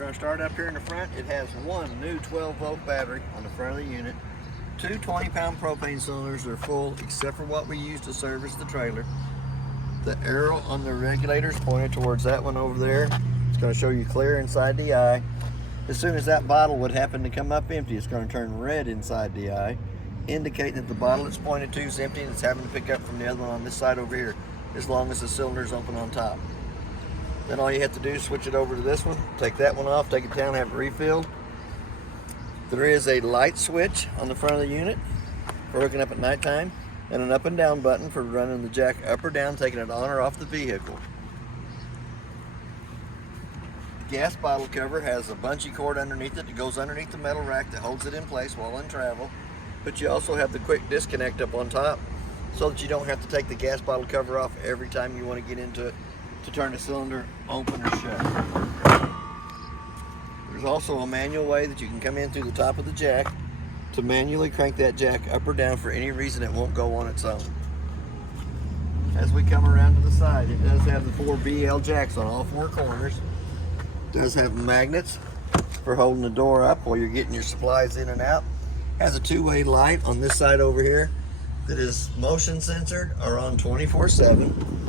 going to start up here in the front. It has one new 12-volt battery on the front of the unit. Two 20-pound propane cylinders are full, except for what we use to service the trailer. The arrow on the regulator is pointed towards that one over there. It's going to show you clear inside the eye. As soon as that bottle would happen to come up empty, it's going to turn red inside the eye, indicating that the bottle it's pointed to is empty and it's having to pick up from the other one on this side over here, as long as the cylinder is open on top. Then all you have to do is switch it over to this one, take that one off, take it down, have it refilled. There is a light switch on the front of the unit for hooking up at nighttime, and an up and down button for running the jack up or down, taking it on or off the vehicle. The gas bottle cover has a bungee cord underneath it that goes underneath the metal rack that holds it in place while in travel. But you also have the quick disconnect up on top so that you don't have to take the gas bottle cover off every time you want to get into it to turn the cylinder open or shut. There's also a manual way that you can come in through the top of the jack to manually crank that jack up or down. For any reason it won't go on its own. As we come around to the side, it does have the 4 BL jacks on all 4 corners. It does have magnets for holding the door up while you're getting your supplies in and out. Has a 2-way light on this side over here that is motion censored or on 24/7.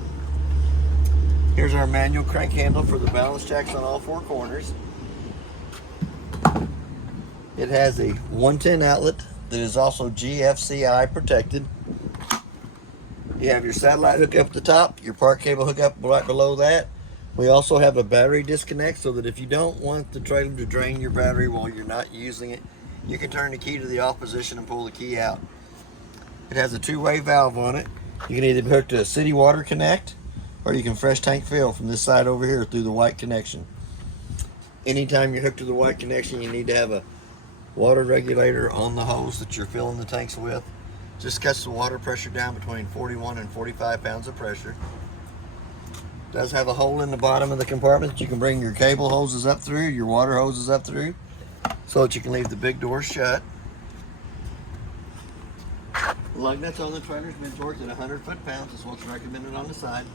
Here's our manual crank handle for the balance jacks on all 4 corners. It has a 110 outlet that is also GFCI protected. You have your satellite hookup at the top, your park cable hookup right below that. We also have a battery disconnect so that if you don't want the trailer to drain your battery while you're not using it, you can turn the key to the off position and pull the key out. It has a 2-way valve on it. You can either be hooked to a city water connect, or you can fresh tank fill from this side over here through the white connection. Anytime you're hooked to the white connection, you need to have a water regulator on the hose that you're filling the tanks with. Just cuts the water pressure down between 41 and 45 pounds of pressure. It does have a hole in the bottom of the compartment that you can bring your cable hoses up through, your water hoses up through, so that you can leave the big door shut. The lug nuts on the trailer has been torqued at 100 foot-pounds, is what's recommended on the side.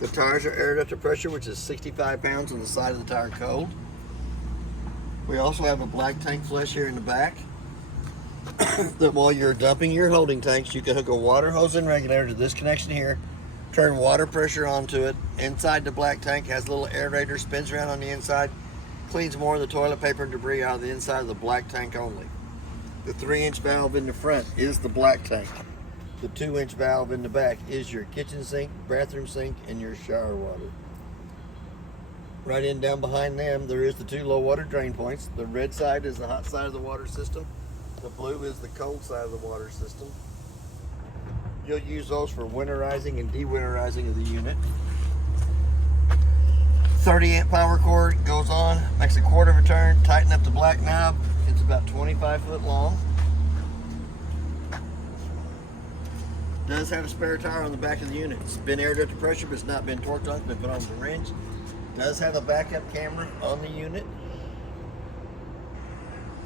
The tires are air ducted pressure, which is 65 pounds on the side of the tire cold. We also have a black tank flush here in the back. That while you're dumping your holding tanks, you can hook a water hose and regulator to this connection here, turn water pressure onto it. Inside the black tank has a little aerator, spins around on the inside, cleans more of the toilet paper and debris out of the inside of the black tank only. The 3-inch valve in the front is the black tank. The 2-inch valve in the back is your kitchen sink, bathroom sink, and your shower water. Right in down behind them, there is the 2 low water drain points. The red side is the hot side of the water system. The blue is the cold side of the water system. You'll use those for winterizing and dewinterizing of the unit. 30-amp power cord goes on, makes a quarter of a turn, tighten up the black knob. It's about 25 foot long. Does have a spare tire on the back of the unit. It's been air ducted pressure, but it's not been torqued on, it's been put on the wrench. Does have a backup camera on the unit.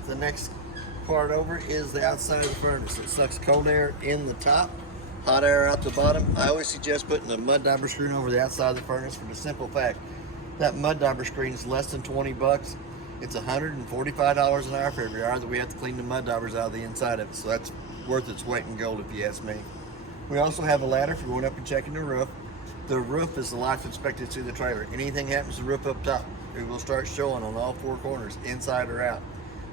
The next part over is the outside of the furnace. It sucks cold air in the top, hot air out the bottom. I always suggest putting a mud dauber screen over the outside of the furnace for the simple fact that mud dauber screen is less than 20 bucks. It's $145 an hour for every hour that we have to clean the mud daubers out of the inside of it. So that's worth its weight in gold if you ask me. We also have a ladder for going up and checking the roof. The roof is the life expectancy of the trailer. Anything happens to the roof up top, it will start showing on all 4 corners, inside or out.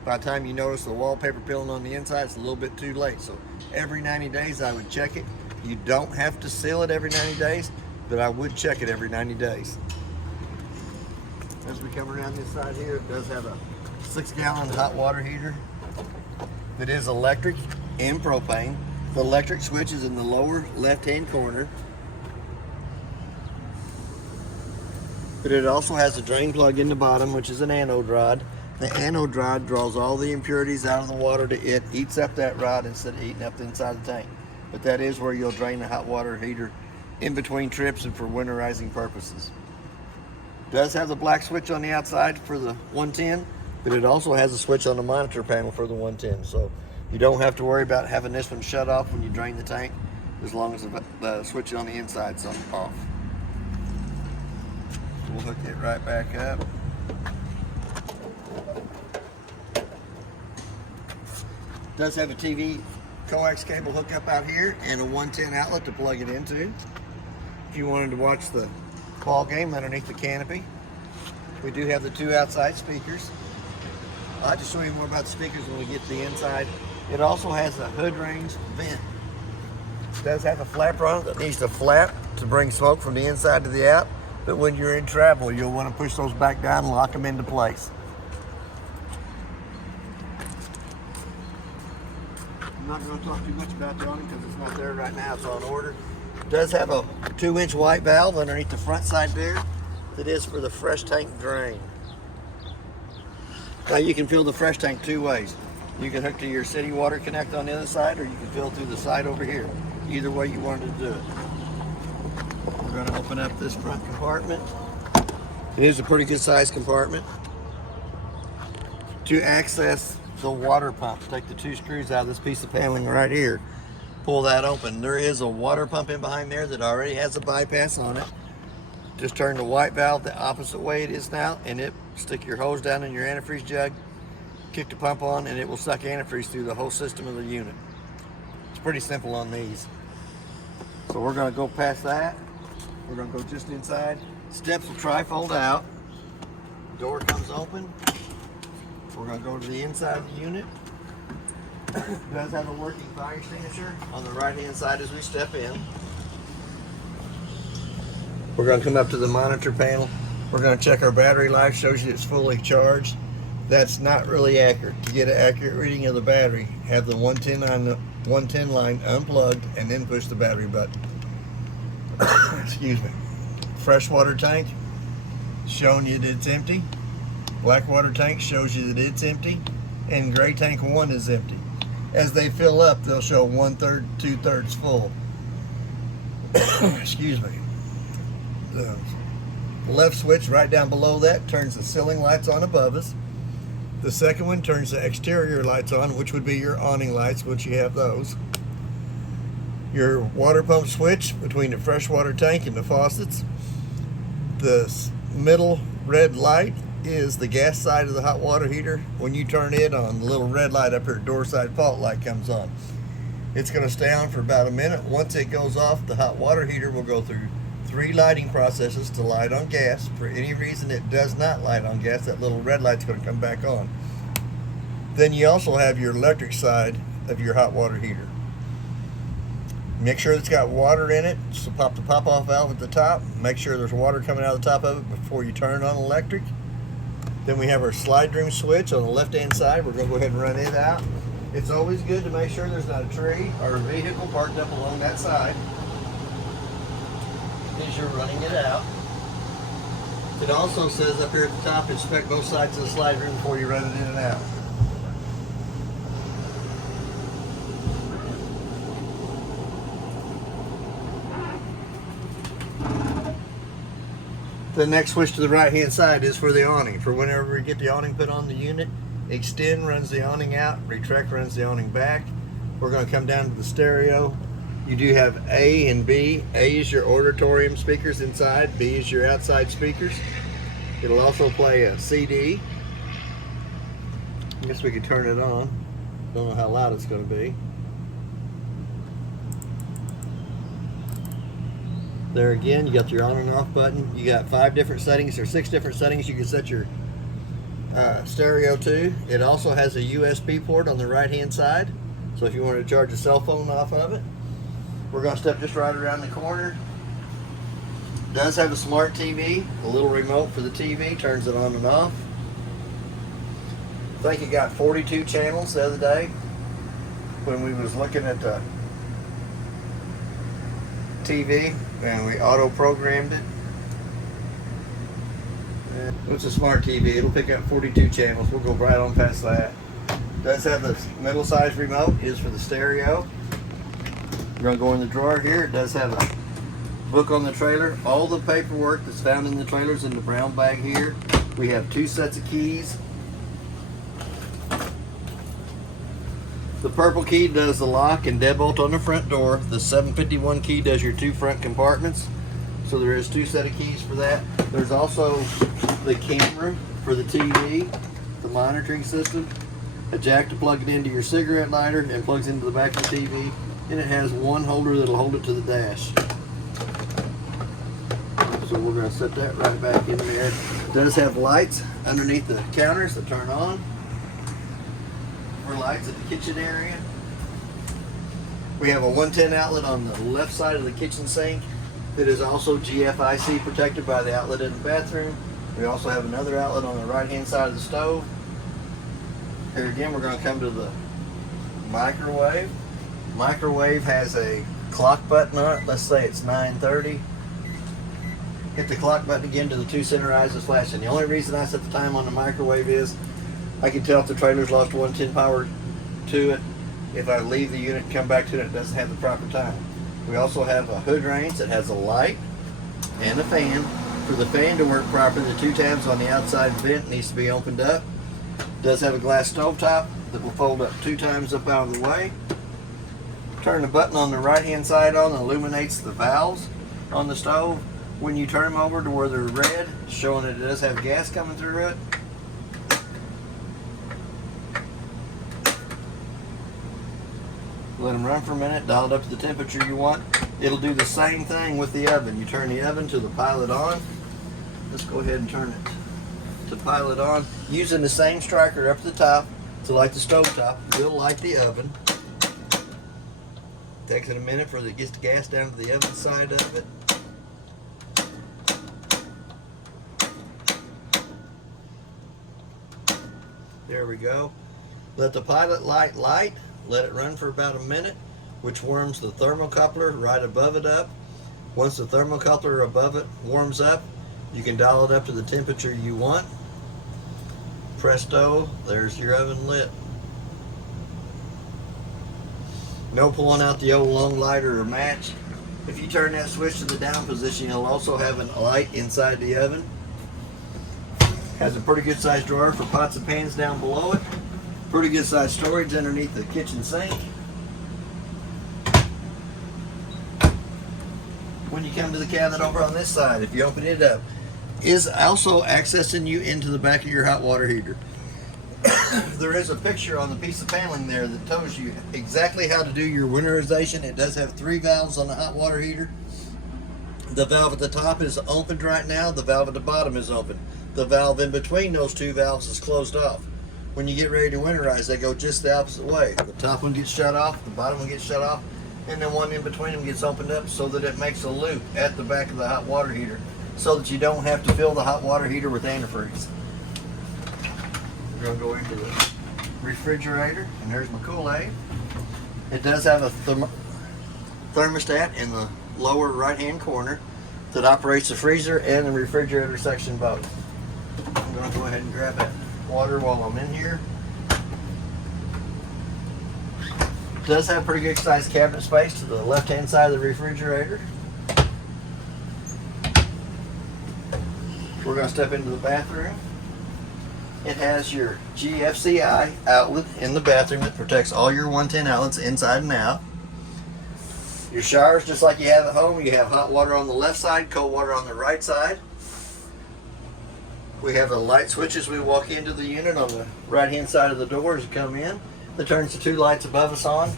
By the time you notice the wallpaper peeling on the inside, it's a little bit too late. So every 90 days I would check it. You don't have to seal it every 90 days, but I would check it every 90 days. As we come around this side here, it does have a 6-gallon hot water heater that is electric and propane. The electric switch is in the lower left-hand corner. But it also has a drain plug in the bottom, which is an anode rod. The anode rod draws all the impurities out of the water to it, eats up that rod instead of eating up the inside of the tank. But that is where you'll drain the hot water heater in between trips and for winterizing purposes. It does have the black switch on the outside for the 110, but it also has a switch on the monitor panel for the 110. So you don't have to worry about having this one shut off when you drain the tank, as long as the switch on the inside is off. We'll hook it right back up. Does have a TV coax cable hookup out here and a 110 outlet to plug it into. If you wanted to watch the ball game underneath the canopy, we do have the 2 outside speakers. I'll have to show you more about the speakers when we get to the inside. It also has a hood range vent. It does have a flapper on it that needs to flap to bring smoke from the inside to the out, but when you're in travel, you'll want to push those back down and lock them into place. I'm not going to talk too much about the awning because it's not there right now. It's on order. It does have a 2-inch white valve underneath the front side there that is for the fresh tank drain. Now you can fill the fresh tank 2 ways. You can hook to your city water connect on the other side, or you can fill through the side over here. Either way you wanted to do it. We're going to open up this front compartment. It is a pretty good sized compartment. To access the water pump, take the 2 screws out of this piece of paneling right here, pull that open. There is a water pump in behind there that already has a bypass on it. Just turn the white valve the opposite way it is now, and stick your hose down in your antifreeze jug, kick the pump on, and it will suck antifreeze through the whole system of the unit. It's pretty simple on these. So we're going to go past that. We're going to go just inside. Steps will tri-fold out. Door comes open. We're going to go to the inside of the unit. It does have a working fire extinguisher on the right hand side as we step in. We're going to come up to the monitor panel. We're going to check our battery life. Shows you it's fully charged. That's not really accurate. To get an accurate reading of the battery, have the 110 line unplugged and then push the battery button. Excuse me. Freshwater tank showing you that it's empty. Black water tank shows you that it's empty, and gray tank 1 is empty. As they fill up, they'll show 1/3, 2/3 full. Excuse me. The left switch right down below that turns the ceiling lights on above us. The second one turns the exterior lights on, which would be your awning lights, which you have those. Your water pump switch between the freshwater tank and the faucets. The middle red light is the gas side of the hot water heater. When you turn it on, the little red light up here, door side fault light, comes on. It's going to stay on for about a minute. Once it goes off, the hot water heater will go through 3 lighting processes to light on gas. For any reason it does not light on gas, that little red light's going to come back on. Then you also have your electric side of your hot water heater. Make sure it's got water in it, so pop the pop-off valve at the top. Make sure there's water coming out of the top of it before you turn it on electric. Then we have our slide room switch on the left-hand side. We're going to go ahead and run it out. It's always good to make sure there's not a tree or a vehicle parked up along that side as you're running it out. It also says up here at the top, inspect both sides of the slide room before you run it in and out. The next switch to the right hand side is for the awning. For whenever we get the awning put on the unit, extend runs the awning out, retract runs the awning back. We're going to come down to the stereo. You do have A and B. A is your auditorium speakers inside, B is your outside speakers. It'll also play a CD. I guess we could turn it on. Don't know how loud it's going to be. There again, you got your on and off button. You got 5 different settings or 6 different settings you can set your stereo to. It also has a USB port on the right hand side, so if you want to charge a cell phone off of it. We're going to step just right around the corner. It does have a smart TV, a little remote for the TV, turns it on and off. I think it got 42 channels the other day when we was looking at the TV, and we auto-programmed it. It's a smart TV. It'll pick up 42 channels. We'll go right on past that. It does have the middle-sized remote. It is for the stereo. We're going to go in the drawer here. It does have a book on the trailer. All the paperwork that's found in the trailer is in the brown bag here. We have 2 sets of keys. The purple key does the lock and deadbolt on the front door. The 751 key does your 2 front compartments. So there is 2 sets of keys for that. There's also the camera for the TV, the monitoring system. a jack to plug it into your cigarette lighter, and plugs into the back of the TV, and it has one holder that'll hold it to the dash. So we're going to set that right back in there. It does have lights underneath the counters that turn on, for lights at the kitchen area. We have a 110 outlet on the left side of the kitchen sink that is also GFIC protected by the outlet in the bathroom. We also have another outlet on the right hand side of the stove. Here again, we're going to come to the microwave. Microwave has a clock button on it. Let's say it's 9:30. Hit the clock button again till the 2 center eyes is flashing. The only reason I set the time on the microwave is I can tell if the trailer's lost 110 power to it. If I leave the unit and come back to it, it doesn't have the proper time. We also have a hood range that has a light and a fan. For the fan to work properly, the 2 tabs on the outside vent needs to be opened up. It does have a glass stove top that will fold up 2 times up out of the way. Turn the button on the right hand side on, illuminates the valves on the stove. When you turn them over to where they're red, showing that it does have gas coming through it. Let them run for a minute, dial it up to the temperature you want. It'll do the same thing with the oven. You turn the oven to the pilot on. Let's go ahead and turn it to pilot on. Using the same striker up at the top to light the stove top, will light the oven. Takes it a minute for it gets the gas down to the oven side of it. There we go. Let the pilot light light. Let it run for about a minute, which warms the thermocoupler right above it up. Once the thermocoupler above it warms up, you can dial it up to the temperature you want. Presto, there's your oven lit. No pulling out the old long lighter or match. If you turn that switch to the down position, you'll also have a light inside the oven. Has a pretty good sized drawer for pots and pans down below it. Pretty good sized storage underneath the kitchen sink. When you come to the cabinet over on this side, if you open it up, is also accessing you into the back of your hot water heater. There is a picture on the piece of paneling there that tells you exactly how to do your winterization. It does have 3 valves on the hot water heater. The valve at the top is opened right now. The valve at the bottom is open. The valve in between those 2 valves is closed off. When you get ready to winterize, they go just the opposite way. The top one gets shut off, the bottom one gets shut off, and then one in between them gets opened up so that it makes a loop at the back of the hot water heater so that you don't have to fill the hot water heater with antifreeze. We're going to go into the refrigerator, and there's my Kool-Aid. It does have a thermostat in the lower right-hand corner that operates the freezer and the refrigerator section both. I'm going to go ahead and grab that water while I'm in here. It does have pretty good sized cabinet space to the left hand side of the refrigerator. We're going to step into the bathroom. It has your GFCI outlet in the bathroom that protects all your 110 outlets inside and out. Your showers, just like you have at home, you have hot water on the left side, cold water on the right side. We have a light switch as we walk into the unit on the right hand side of the door as you come in that turns the 2 lights above us on.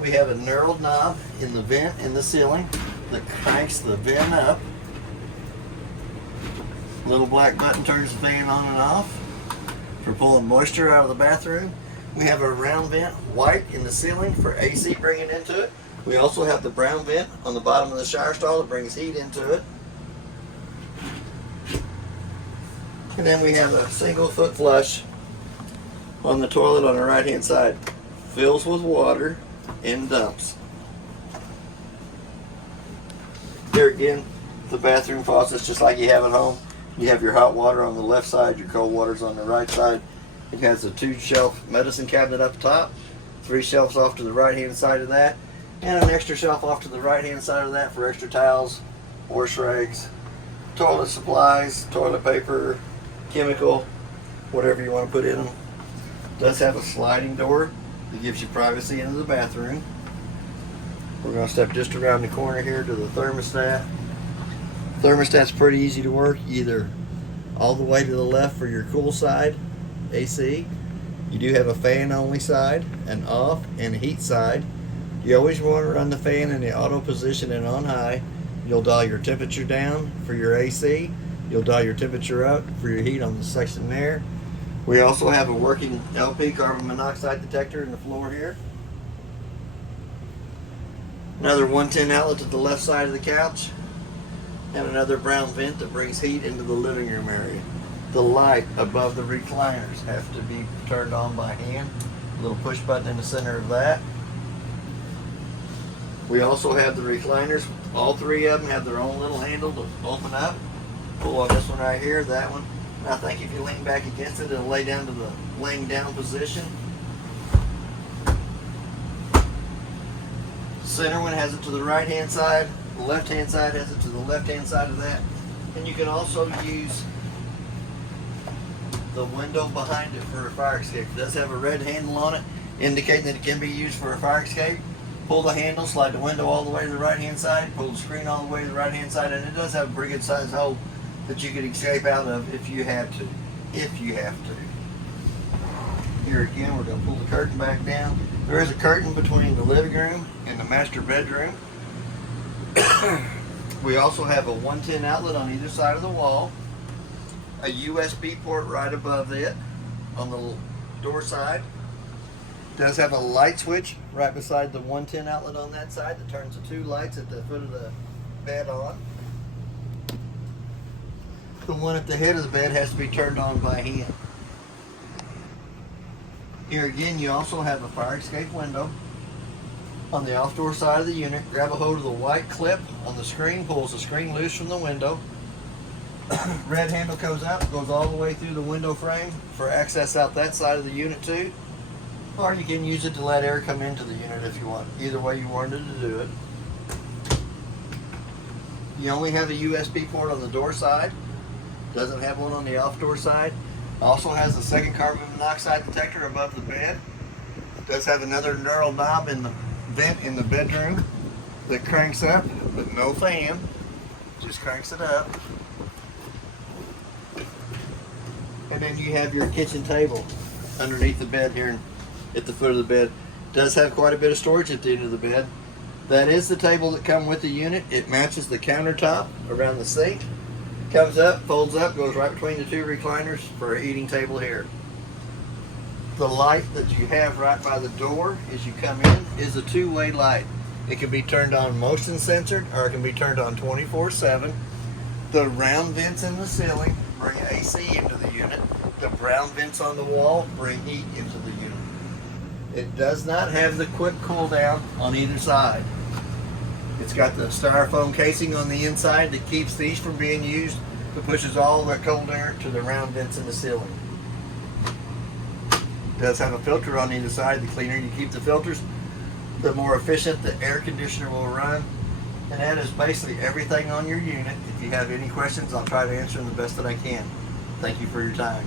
We have a knurled knob in the vent in the ceiling that cranks the vent up. Little black button turns the fan on and off for pulling moisture out of the bathroom. We have a round vent white in the ceiling for AC bringing into it. We also have the brown vent on the bottom of the shower stall that brings heat into it. And then we have a single foot flush on the toilet on the right hand side. Fills with water and dumps. Here again, the bathroom faucets just like you have at home. You have your hot water on the left side, your cold water's on the right side. It has a 2-shelf medicine cabinet up top, 3 shelves off to the right hand side of that, and an extra shelf off to the right hand side of that for extra towels, wash rags, toilet supplies, toilet paper, chemical, whatever you want to put in them. It does have a sliding door that gives you privacy into the bathroom. We're going to step just around the corner here to the thermostat. Thermostat's pretty easy to work, either all the way to the left for your cool side AC. You do have a fan only side, an off and heat side. You always want to run the fan in the auto position and on high. You'll dial your temperature down for your AC. You'll dial your temperature up for your heat on the section there. We also have a working LP carbon monoxide detector in the floor here. Another 110 outlet to the left side of the couch. And another brown vent that brings heat into the living room area. The light above the recliners have to be turned on by hand. A little push button in the center of that. We also have the recliners. All three of them have their own little handle to open up. Pull on this one right here, that one. And I think if you lean back against it, it'll lay down to the laying down position. The center one has it to the right hand side. The left hand side has it to the left hand side of that. And you can also use the window behind it for a fire escape. It does have a red handle on it, indicating that it can be used for a fire escape. Pull the handle, slide the window all the way to the right hand side, pull the screen all the way to the right hand side, and it does have a pretty good sized hole that you could escape out of if you have to. Here again, we're going to pull the curtain back down. There is a curtain between the living room and the master bedroom. We also have a 110 outlet on either side of the wall. A USB port right above it on the door side. Does have a light switch right beside the 110 outlet on that side that turns the two lights at the foot of the bed on. The one at the head of the bed has to be turned on by hand. Here again, you also have a fire escape window on the off door side of the unit. Grab a hold of the white clip on the screen, pulls the screen loose from the window. Red handle goes out, goes all the way through the window frame for access out that side of the unit too. Or you can use it to let air come into the unit if you want. Either way you wanted to do it. You only have a USB port on the door side. Doesn't have one on the off door side. Also has a second carbon monoxide detector above the bed. Does have another knurled knob in the vent in the bedroom that cranks up, but no fan. Just cranks it up. And then you have your kitchen table underneath the bed here at the foot of the bed. Does have quite a bit of storage at the end of the bed. That is the table that comes with the unit. It matches the countertop around the sink. Comes up, folds up, goes right between the two recliners for a eating table here. The light that you have right by the door as you come in is a two-way light. It can be turned on motion censored or it can be turned on 24/7. The round vents in the ceiling bring AC into the unit. The brown vents on the wall bring heat into the unit. It does not have the quick cool down on either side. It's got the styrofoam casing on the inside that keeps these from being used, that pushes all the cold air to the round vents in the ceiling. It does have a filter on either side. The cleaner you keep the filters, the more efficient the air conditioner will run. And that is basically everything on your unit. If you have any questions, I'll try to answer them the best that I can. Thank you for your time.